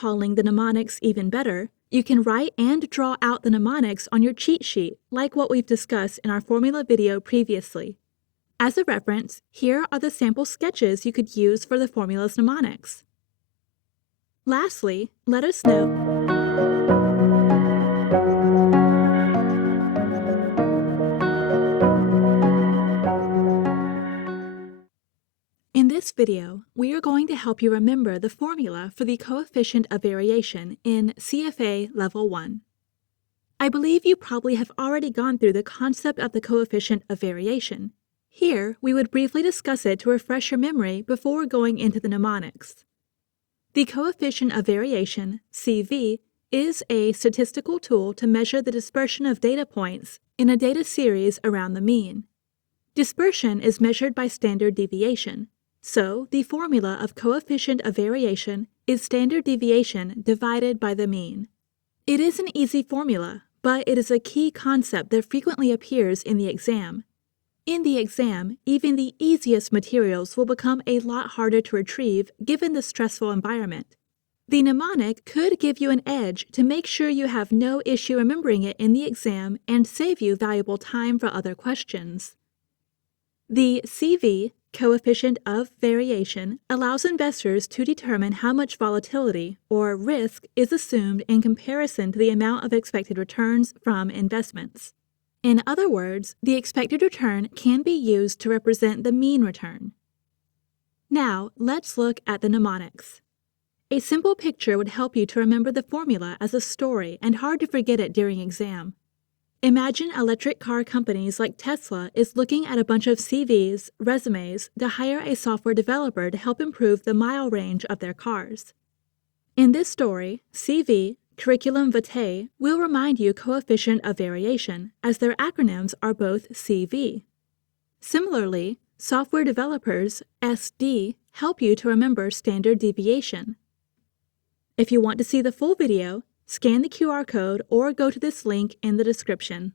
Calling the mnemonics even better, you can write and draw out the mnemonics on your cheat sheet, like what we've discussed in our formula video previously. As a reference, here are the sample sketches you could use for the formula's mnemonics. Lastly, let us know In this video, we are going to help you remember the formula for the coefficient of variation in CFA Level 1. I believe you probably have already gone through the concept of the coefficient of variation. Here, we would briefly discuss it to refresh your memory before going into the mnemonics. The coefficient of variation, CV, is a statistical tool to measure the dispersion of data points in a data series around the mean. Dispersion is measured by standard deviation. So, the formula of coefficient of variation is standard deviation divided by the mean. It is an easy formula, but it is a key concept that frequently appears in the exam. In the exam, even the easiest materials will become a lot harder to retrieve given the stressful environment. The mnemonic could give you an edge to make sure you have no issue remembering it in the exam and save you valuable time for other questions. The CV, coefficient of variation, allows investors to determine how much volatility, or risk, is assumed in comparison to the amount of expected returns from investments. In other words, the expected return can be used to represent the mean return. Now, let's look at the mnemonics. A simple picture would help you to remember the formula as a story and hard to forget it during exam. Imagine electric car companies like Tesla is looking at a bunch of CVs, resumes, to hire a software developer to help improve the mile range of their cars. In this story, CV, curriculum vitae, will remind you coefficient of variation, as their acronyms are both CV. Similarly, software developers, SD, help you to remember standard deviation. If you want to see the full video, scan the QR code or go to this link in the description.